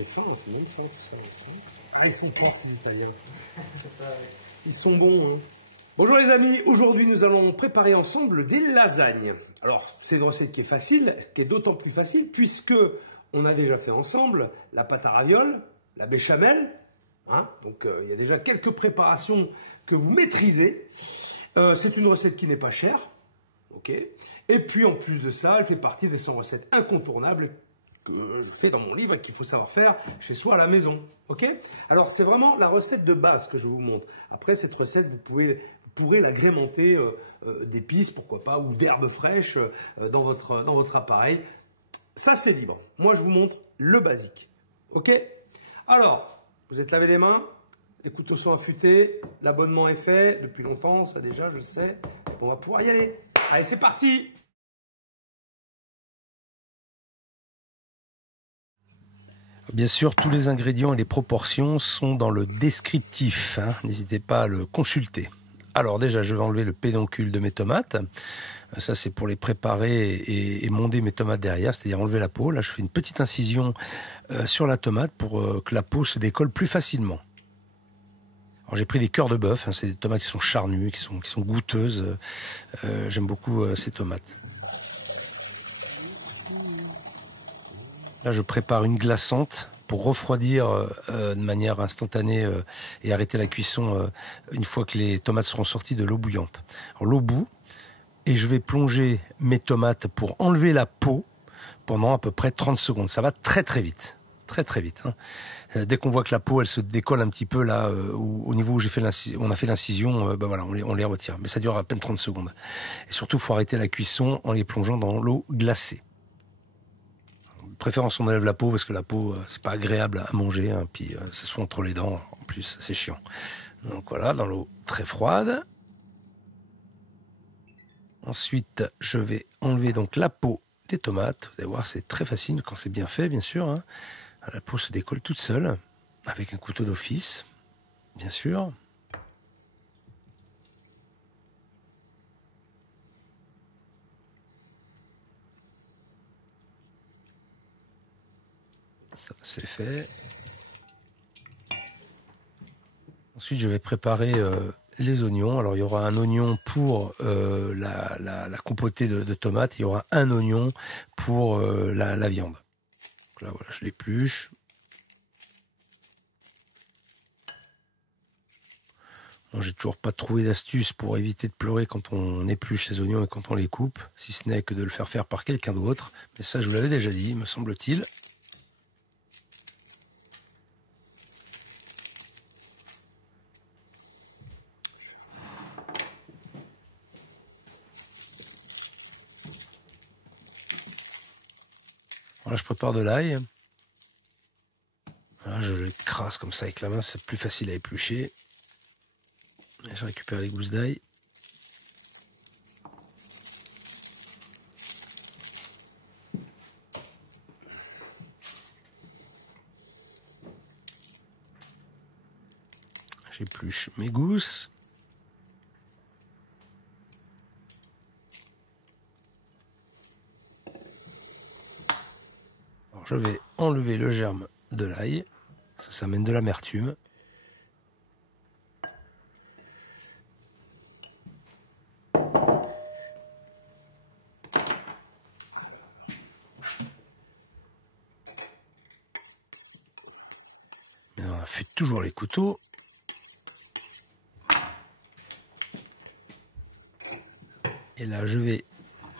C'est fort, c'est même fort tout ça. Ah, ils sont forts ces Italiens. Ça, ouais. Ils sont bons. Hein. Bonjour les amis, aujourd'hui nous allons préparer ensemble des lasagnes. Alors c'est une recette qui est facile, qui est d'autant plus facile puisque on a déjà fait ensemble la pâte à ravioles, la béchamel. Hein, donc il y a déjà quelques préparations que vous maîtrisez. C'est une recette qui n'est pas chère. Okay. Et puis en plus de ça, elle fait partie des 100 recettes incontournables que je fais dans mon livre et qu'il faut savoir faire chez soi à la maison. Okay. Alors c'est vraiment la recette de base que je vous montre. Après cette recette, vous pourrez l'agrémenter d'épices, pourquoi pas, ou d'herbes fraîches dans votre appareil. Ça c'est libre. Moi je vous montre le basique. Ok. Alors, vous êtes lavé les mains, les couteaux sont affûtés, l'abonnement est fait depuis longtemps, ça déjà je sais. On va pouvoir y aller. Allez, c'est parti! Bien sûr, tous les ingrédients et les proportions sont dans le descriptif. Hein. N'hésitez pas à le consulter. Alors déjà, je vais enlever le pédoncule de mes tomates. Ça, c'est pour les préparer et monder mes tomates derrière, c'est-à-dire enlever la peau. Là, je fais une petite incision sur la tomate pour que la peau se décolle plus facilement. Alors, j'ai pris des cœurs de bœuf. Hein. C'est des tomates qui sont charnues, qui sont goûteuses. J'aime beaucoup ces tomates. Là, je prépare une glaçante pour refroidir de manière instantanée et arrêter la cuisson une fois que les tomates seront sorties de l'eau bouillante. Alors, l'eau bout, et je vais plonger mes tomates pour enlever la peau pendant à peu près 30 secondes. Ça va très très vite, très très vite. Hein. Dès qu'on voit que la peau elle se décolle un petit peu là, au niveau où on a fait l'incision, ben voilà, on les retire. Mais ça dure à peine 30 secondes. Et surtout, il faut arrêter la cuisson en les plongeant dans l'eau glacée. De préférence, on enlève la peau parce que la peau, c'est pas agréable à manger. Hein, puis ça se fout entre les dents. En plus, c'est chiant. Donc voilà, dans l'eau très froide. Ensuite, je vais enlever donc la peau des tomates. Vous allez voir, c'est très facile quand c'est bien fait, bien sûr. Hein. La peau se décolle toute seule, avec un couteau d'office, bien sûr. Ça, c'est fait. Ensuite, je vais préparer les oignons. Alors, il y aura un oignon pour la compotée de tomates. Il y aura un oignon pour la viande. Donc là, voilà, je l'épluche. Bon, j'ai toujours pas trouvé d'astuce pour éviter de pleurer quand on épluche ces oignons et quand on les coupe, si ce n'est que de le faire faire par quelqu'un d'autre. Mais ça, je vous l'avais déjà dit, me semble-t-il. Voilà, je prépare de l'ail. Voilà, je l'écrase comme ça avec la main, c'est plus facile à éplucher. Et je récupère les gousses d'ail. J'épluche mes gousses. Alors, je vais enlever le germe de l'ail. Ça amène de l'amertume. On affûte toujours les couteaux. Et là, je vais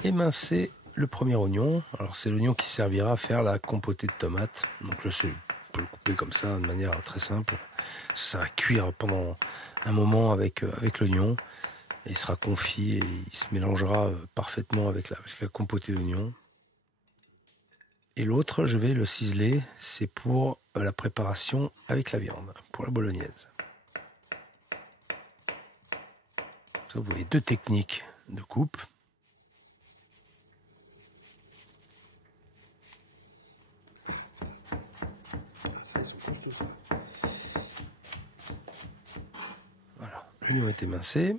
émincer le premier oignon. Alors, c'est l'oignon qui servira à faire la compotée de tomates. Donc là, on peut le couper comme ça, de manière très simple. Ça va cuire pendant un moment avec l'oignon. Il sera confit et il se mélangera parfaitement avec la compotée d'oignon. Et l'autre, je vais le ciseler. C'est pour la préparation avec la viande, pour la bolognaise. Ça, vous voyez deux techniques de coupe. Voilà, l'oignon est émincé.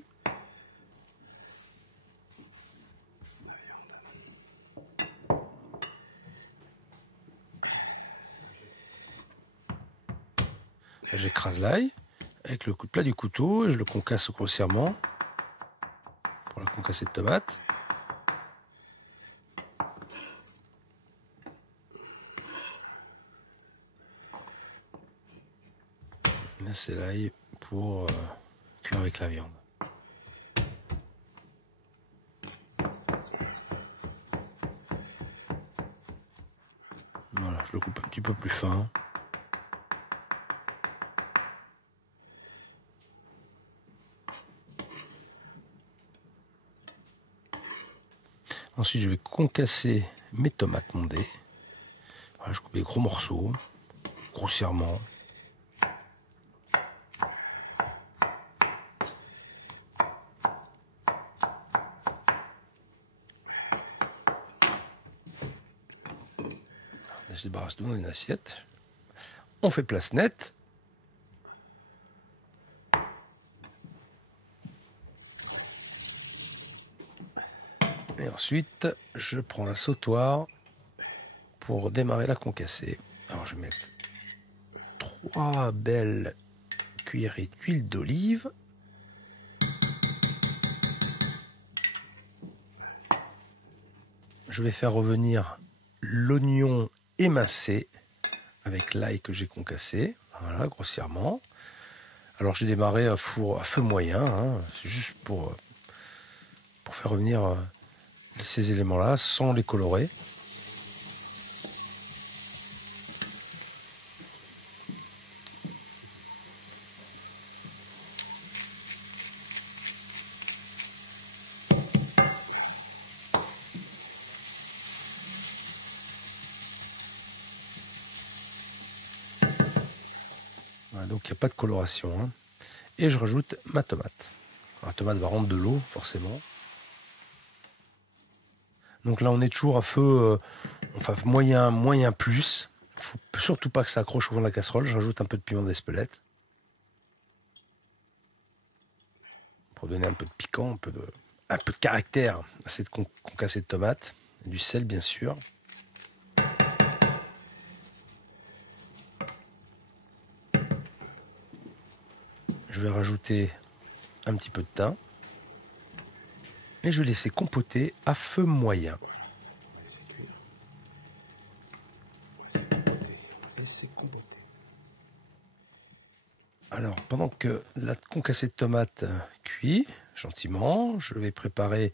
J'écrase l'ail avec le plat du couteau et je le concasse grossièrement pour la concassée de tomate. Là, c'est l'ail pour cuire avec la viande. Voilà, je le coupe un petit peu plus fin. Ensuite, je vais concasser mes tomates mondées. Voilà, je coupe des gros morceaux, grossièrement. Là, je débarrasse tout dans une assiette. On fait place nette. Et ensuite, je prends un sautoir pour démarrer la concassée. Alors, je vais mettre 3 belles cuillerées d'huile d'olive. Je vais faire revenir l'oignon émincé avec l'ail que j'ai concassé, voilà, grossièrement. Alors, j'ai démarré à four à feu moyen, hein, c'est juste pour faire revenir ces éléments-là sans les colorer. Voilà, donc il n'y a pas de coloration, hein. Et je rajoute ma tomate. La tomate va rendre de l'eau, forcément. Donc là, on est toujours à feu enfin, moyen plus. Il ne faut surtout pas que ça accroche au fond de la casserole. Je rajoute un peu de piment d'Espelette pour donner un peu de piquant, un peu de caractère à cette concassée de tomates. Et du sel, bien sûr. Je vais rajouter un petit peu de thym. Et je vais laisser compoter à feu moyen. Alors, pendant que la concassée de tomate cuit gentiment, je vais préparer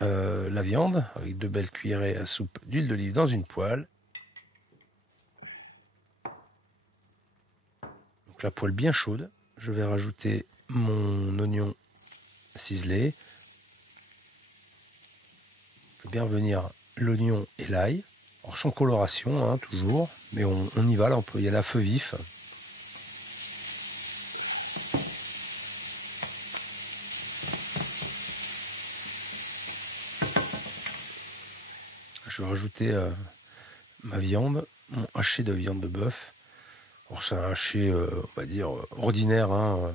la viande avec 2 belles cuillerées à soupe d'huile d'olive dans une poêle. Donc la poêle bien chaude, je vais rajouter mon oignon ciselé. Je fais bien revenir l'oignon et l'ail. Alors sans coloration, hein, toujours, mais on y va, là on peut y aller à feu vif. Je vais rajouter ma viande, mon haché de viande de bœuf. Alors c'est un haché, on va dire, ordinaire, hein,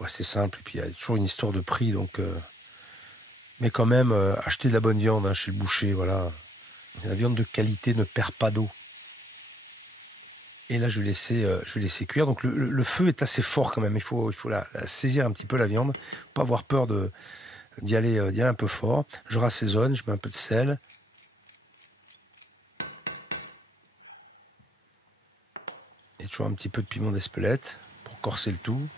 assez simple, et puis il y a toujours une histoire de prix, donc... mais quand même, acheter de la bonne viande, hein, chez le boucher, voilà. La viande de qualité ne perd pas d'eau. Et là, je vais laisser cuire. Donc le feu est assez fort quand même. Il faut la saisir un petit peu, la viande. Pas avoir peur d'y aller un peu fort. Je rassaisonne, je mets un peu de sel. Et toujours un petit peu de piment d'Espelette pour corser le tout.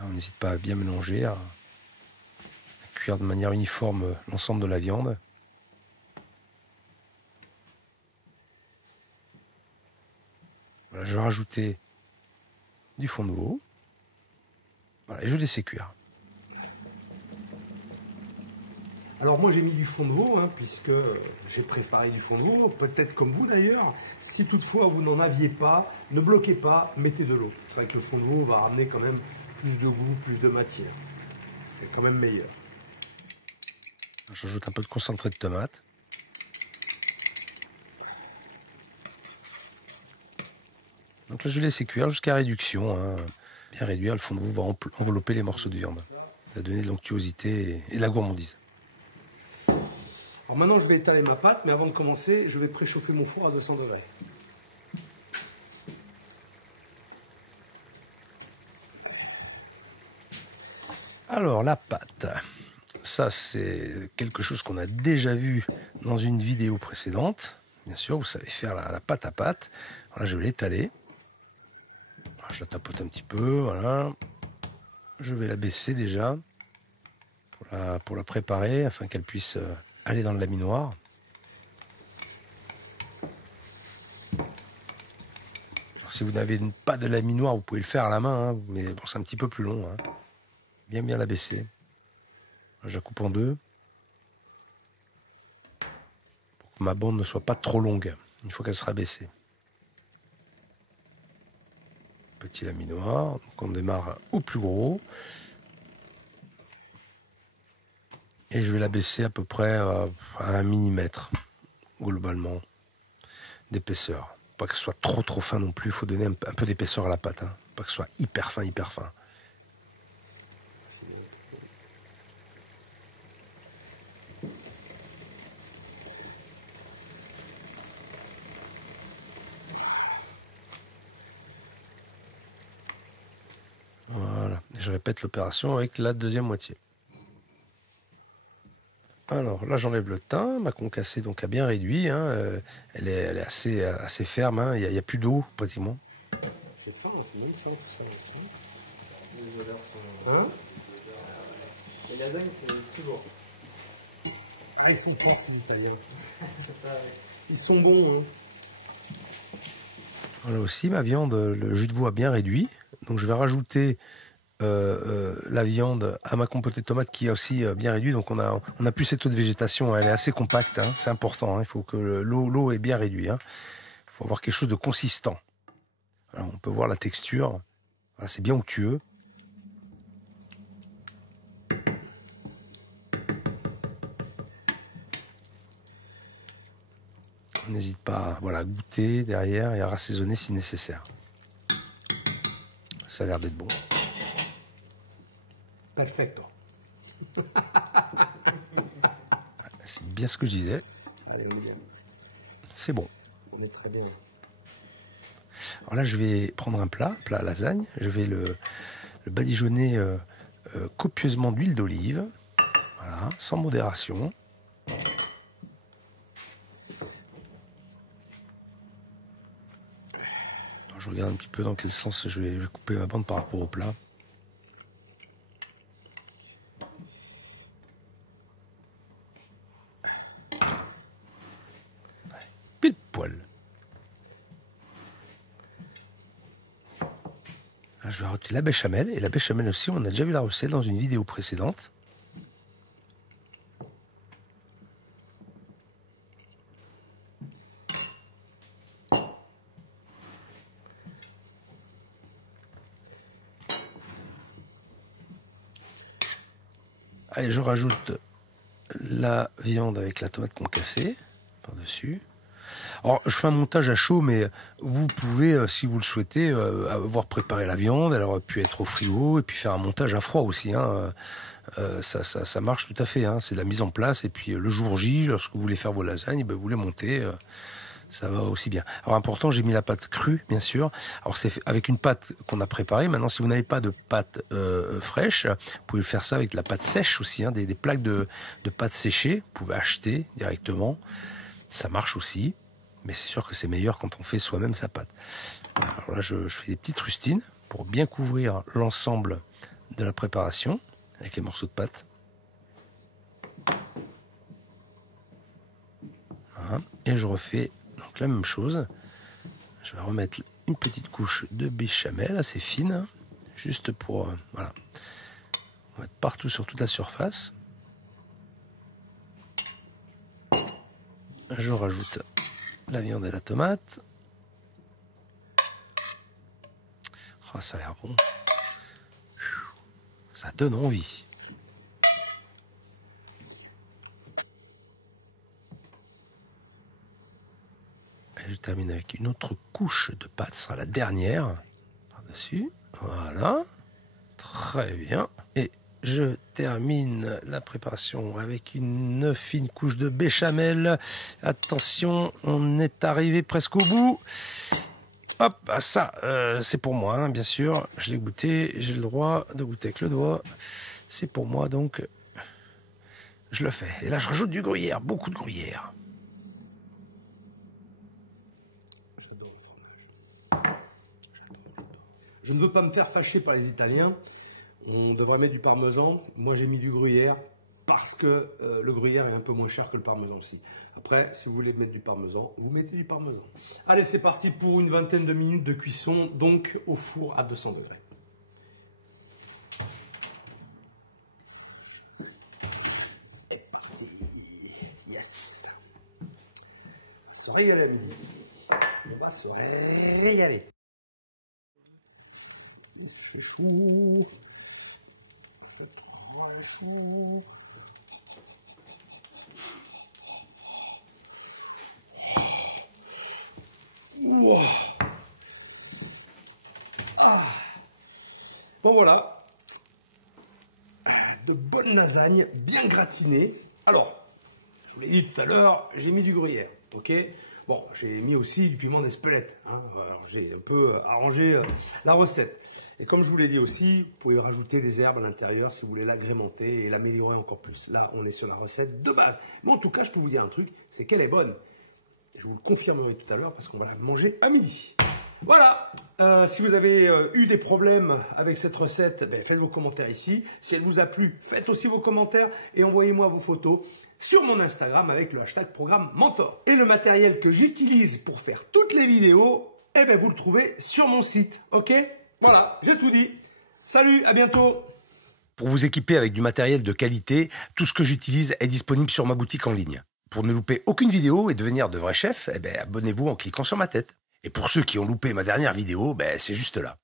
On n'hésite pas à bien mélanger, à cuire de manière uniforme l'ensemble de la viande. Voilà, je vais rajouter du fond de veau. Voilà, et je vais laisser cuire. Alors moi j'ai mis du fond de veau, hein, puisque j'ai préparé du fond de veau, peut-être comme vous d'ailleurs. Si toutefois vous n'en aviez pas, ne bloquez pas, mettez de l'eau. C'est vrai que le fond de veau va ramener quand même plus de goût, plus de matière. C'est quand même meilleur. J'ajoute un peu de concentré de tomate. Donc là je vais laisser cuire jusqu'à réduction, hein. Bien réduire, le fond de veau va envelopper les morceaux de viande. Ça va donner de l'onctuosité et de la gourmandise. Alors maintenant, je vais étaler ma pâte, mais avant de commencer, je vais préchauffer mon four à 200 degrés. Alors, la pâte, ça c'est quelque chose qu'on a déjà vu dans une vidéo précédente. Bien sûr, vous savez faire la pâte à pâte. Alors là, je vais l'étaler. Je la tapote un petit peu, voilà. Je vais la baisser déjà pour la préparer afin qu'elle puisse aller dans le laminoir. Alors, si vous n'avez pas de laminoir, vous pouvez le faire à la main, hein, mais bon, c'est un petit peu plus long. Hein. Bien la baisser. Je la coupe en deux pour que ma bande ne soit pas trop longue une fois qu'elle sera baissée. Petit laminoir, donc on démarre au plus gros. Et je vais la baisser à peu près à 1 mm globalement d'épaisseur. Pas que ce soit trop fin non plus, il faut donner un peu d'épaisseur à la pâte. Hein. Pas que ce soit hyper fin. Voilà, je répète l'opération avec la deuxième moitié. Alors là, j'enlève le thym, ma concassée donc a bien réduit, hein. Elle est assez ferme, hein. Il n'y a plus d'eau pratiquement. C'est fin, c'est même fin tout ça. Les odeurs sont... Hein? Les lasagnes, c'est toujours. Ah, ils sont forts ces Italiens. Ça, ouais. Ils sont bons. Hein. Là aussi, ma viande, le jus de veau a bien réduit. Donc je vais rajouter la viande à ma compotée de tomates qui a aussi bien réduit. Donc on a plus cette eau de végétation, elle est assez compacte, hein. C'est important, hein. Il faut que l'eau est bien réduite. Hein. Il faut avoir quelque chose de consistant. Alors, on peut voir la texture, voilà, c'est bien onctueux. On n'hésite pas à goûter derrière et à assaisonner si nécessaire. Ça a l'air d'être bon. Perfecto. C'est bien ce que je disais. Allez, on est bien. C'est bon. On est très bien. Alors là, je vais prendre un plat à lasagne. Je vais le badigeonner copieusement d'huile d'olive. Voilà, sans modération. Alors, je regarde un petit peu dans quel sens je vais couper ma bande par rapport au plat. Pile poil. Là, je vais rajouter la béchamel. Et la béchamel aussi, on a déjà vu la recette dans une vidéo précédente. Allez, je rajoute la viande avec la tomate concassée par-dessus. Alors, je fais un montage à chaud, mais vous pouvez, si vous le souhaitez, avoir préparé la viande, elle aurait pu être au frigo, et puis faire un montage à froid aussi. Hein. Ça marche tout à fait. Hein. C'est la mise en place, et puis le jour J, lorsque vous voulez faire vos lasagnes, ben, vous les montez. Ça va aussi bien. Alors important, j'ai mis la pâte crue, bien sûr. Alors c'est avec une pâte qu'on a préparée. Maintenant, si vous n'avez pas de pâte fraîche, vous pouvez faire ça avec de la pâte sèche aussi, hein, des plaques de pâte séchée. Vous pouvez acheter directement. Ça marche aussi, mais c'est sûr que c'est meilleur quand on fait soi-même sa pâte. Alors là, je fais des petites rustines pour bien couvrir l'ensemble de la préparation avec les morceaux de pâte. Voilà. Et je refais donc la même chose. Je vais remettre une petite couche de béchamel assez fine, juste pour voilà. On va mettre partout sur toute la surface. Je rajoute la viande et la tomate. Oh, ça a l'air bon. Ça donne envie. Et je termine avec une autre couche de pâte, ce sera la dernière par-dessus. Voilà. Très bien. Et je termine la préparation avec une fine couche de béchamel. Attention, on est arrivé presque au bout. Hop, ça, c'est pour moi, hein, bien sûr. Je l'ai goûté, j'ai le droit de goûter avec le doigt. C'est pour moi, donc je le fais. Et là, je rajoute du gruyère, beaucoup de gruyère. J'adore le fromage. Je ne veux pas me faire fâcher par les Italiens. On devrait mettre du parmesan. Moi, j'ai mis du gruyère parce que le gruyère est un peu moins cher que le parmesan aussi. Après, si vous voulez mettre du parmesan, vous mettez du parmesan. Allez, c'est parti pour une vingtaine de minutes de cuisson, donc au four à 200 degrés. Et parti. Yes. On va se régaler. On va se régaler. Chouchou. C'est trop chou. Wow. Ah. Bon voilà, de bonnes lasagnes bien gratinées. Alors, je vous l'ai dit tout à l'heure, j'ai mis du gruyère, ok. Bon, j'ai mis aussi du piment d'Espelette, hein. Alors, j'ai un peu arrangé la recette. Et comme je vous l'ai dit aussi, vous pouvez rajouter des herbes à l'intérieur si vous voulez l'agrémenter et l'améliorer encore plus. Là, on est sur la recette de base. Mais en tout cas, je peux vous dire un truc, c'est qu'elle est bonne. Je vous le confirmerai tout à l'heure parce qu'on va la manger à midi. Voilà, si vous avez eu des problèmes avec cette recette, faites vos commentaires ici. Si elle vous a plu, faites aussi vos commentaires et envoyez-moi vos photos sur mon Instagram avec le hashtag Programme Mentor. Et le matériel que j'utilise pour faire toutes les vidéos, vous le trouvez sur mon site, ok? Voilà, j'ai tout dit. Salut, à bientôt. Pour vous équiper avec du matériel de qualité, tout ce que j'utilise est disponible sur ma boutique en ligne. Pour ne louper aucune vidéo et devenir de vrai chef, abonnez-vous en cliquant sur ma tête. Et pour ceux qui ont loupé ma dernière vidéo, c'est juste là.